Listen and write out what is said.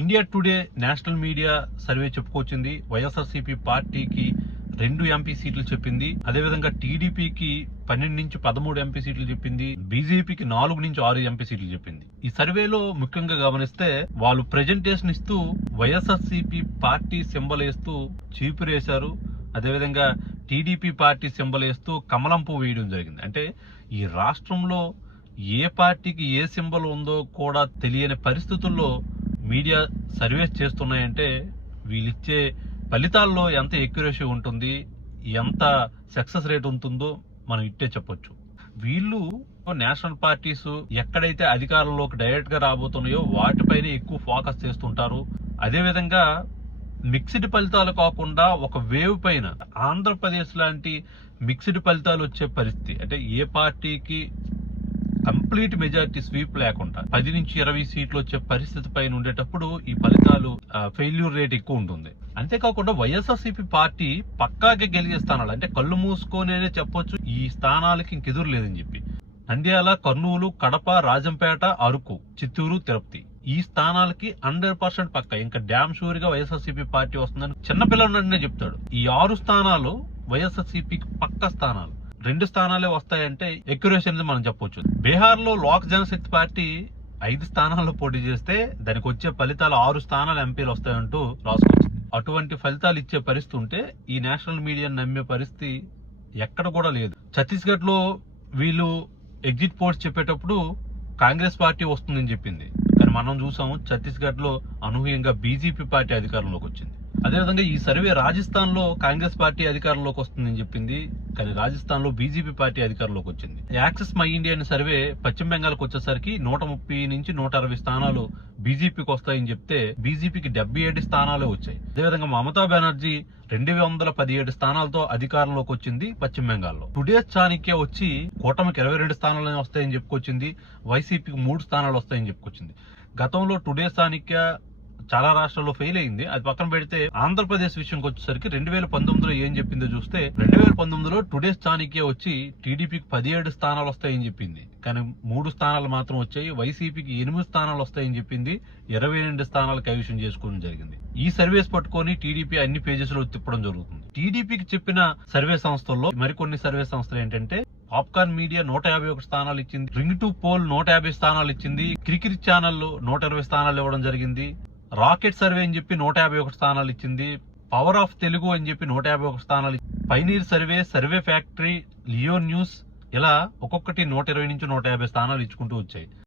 India today national media survey చెప్పుకొచ్చింది. వైఎస్ఆర్సీపీ పార్టీకి 2 MP సీట్లు చెప్పింది. అదేవిధంగా టీడీపీకి 12 నుంచి 13 ఎంపీ సీట్లు చెప్పింది. బీజేపీకి 4 నుంచి 6 ఎంపీ సీట్లు చెప్పింది. ఈ సర్వేలో ముఖ్యంగా గమనిస్తే వాళ్ళు ప్రెజెంటేషన్ ఇస్తూ వైఎస్ఆర్సీపీ పార్టీ సింబల్ వేస్తూ చీపురేశారు. అదేవిధంగా టీడీపీ పార్టీ సింబల్ వేస్తూ కమలం పువ్వు వేయడం జరిగింది. అంటే ఈ రాష్ట్రంలో ఏ పార్టీకి ఏ సింబల్ ఉందో కూడా తెలియని పరిస్థితుల్లో మీడియా సర్వేస్ చేస్తున్నాయంటే వీళ్ళిచ్చే ఫలితాల్లో ఎంత ఎక్యురసీ ఉంటుంది, ఎంత సక్సెస్ రేట్ ఉంటుందో మనం ఇట్టే చెప్పొచ్చు. వీళ్ళు నేషనల్ పార్టీస్ ఎక్కడైతే అధికారంలోకి డైరెక్ట్ గా రాబోతున్నాయో వాటిపైనే ఎక్కువ ఫోకస్ చేస్తుంటారు. అదేవిధంగా మిక్స్డ్ ఫలితాలు కాకుండా ఒక వేవ్ పైన ఆంధ్రప్రదేశ్ లాంటి మిక్స్డ్ ఫలితాలు వచ్చే పరిస్థితి, అంటే ఏ పార్టీకి కంప్లీట్ మెజారిటీ స్వీప్ లేకుండా 10 నుంచి 20 సీట్లు వచ్చే పరిస్థితి పైన ఉండేటప్పుడు ఈ ఫలితాలు ఫెయిల్యూర్ రేట్ ఎక్కువ ఉంటుంది. అంతేకాకుండా వైఎస్ఆర్సీపీ పార్టీ పక్కాగా గెలిచే స్థానాలు, అంటే కళ్ళు మూసుకొనే చెప్పొచ్చు ఈ స్థానాలకి ఇంకెదురు లేదని చెప్పి, నంద్యాల, కర్నూలు, కడప, రాజంపేట, అరకు, చిత్తూరు, తిరుపతి ఈ స్థానాలకి 100% పక్క, ఇంకా డ్యామ్ షూర్ గా వైఎస్ఆర్సీపీ పార్టీ వస్తుందని చిన్నపిల్లలనే చెప్తాడు. ఈ 6 స్థానాలు వైఎస్ఆర్సీపీకి పక్క స్థానాలు. 2 స్థానాలే వస్తాయంటే ఎక్యురేషన్ మనం చెప్పొచ్చు. బీహార్ లో లోక్ జనశక్తి పార్టీ 5 స్థానాల్లో పోటీ చేస్తే దానికి వచ్చే ఫలితాలు 6 స్థానాలు ఎంపీలు వస్తాయంటూ రాసుకొచ్చింది. అటువంటి ఫలితాలు ఇచ్చే పరిస్థితి ఉంటే ఈ నేషనల్ మీడియా నమ్మే పరిస్థితి ఎక్కడ కూడా లేదు. ఛత్తీస్గఢ్ లో వీళ్ళు ఎగ్జిట్ పోల్స్ చెప్పేటప్పుడు కాంగ్రెస్ పార్టీ వస్తుందని చెప్పింది, కానీ మనం చూసాము ఛత్తీస్గఢ్ లో అనూహ్యంగా బీజేపీ పార్టీ అధికారంలోకి వచ్చింది. అదేవిధంగా ఈ సర్వే రాజస్థాన్ లో కాంగ్రెస్ పార్టీ అధికారంలోకి వస్తుందని చెప్పింది, కానీ రాజస్థాన్ లో బీజేపీ పార్టీ అధికారంలోకి వచ్చింది. యాక్సెస్ మై ఇండియా అనే సర్వే పశ్చిమ బెంగాల్కి వచ్చేసరికి 130 నుంచి 160 స్థానాలు బీజేపీకి వస్తాయని చెప్తే బీజేపీకి 77 స్థానాలే వచ్చాయి. అదేవిధంగా మమతా బెనర్జీ 217 స్థానాలతో అధికారంలోకి వచ్చింది పశ్చిమ బెంగాల్లో. టుడేస్ చాణక్య వచ్చి కూటమికి 22 స్థానాలు వస్తాయని చెప్పుకొచ్చింది, వైసీపీకి 3 స్థానాలు వస్తాయని చెప్పుకొచ్చింది. గతంలో టుడేస్ చాణక్య చాలా రాష్ట్రాల్లో ఫెయిల్ అయింది. అది పక్కన పెడితే ఆంధ్రప్రదేశ్ విషయంకి వచ్చేసరికి 2019లో ఏం చెప్పిందో చూస్తే 2019లో టుడేస్ చాణక్య వచ్చి టీడీపీకి 17 స్థానాలు వస్తాయని చెప్పింది, కానీ 3 స్థానాలు మాత్రం వచ్చాయి. వైసీపీకి 8 స్థానాలు వస్తాయని చెప్పింది, 22 స్థానాలు కైవసం చేసుకోవడం జరిగింది. ఈ సర్వేస్ పట్టుకొని టీడీపీ అన్ని పేజెస్ లో తిప్పడం జరుగుతుంది. టీడీపీకి చెప్పిన సర్వే సంస్థల్లో మరికొన్ని సర్వే సంస్థలు ఏంటంటే పాప్కార్న్ మీడియా 151 స్థానాలు ఇచ్చింది, రింగ్ టు పోల్ 150 స్థానాలు ఇచ్చింది, క్రికెట్ ఛానల్ 120 స్థానాలు ఇవ్వడం జరిగింది, రాకెట్ సర్వే అని చెప్పి 151 స్థానాలు ఇచ్చింది, పవర్ ఆఫ్ తెలుగు అని చెప్పి 151 స్థానాలు, pioneer survey, survey factory, Leo news ఇలా ఒక్కొక్కటి 120 నుంచి 150 స్థానాలు ఇచ్చుకుంటూ వచ్చాయి.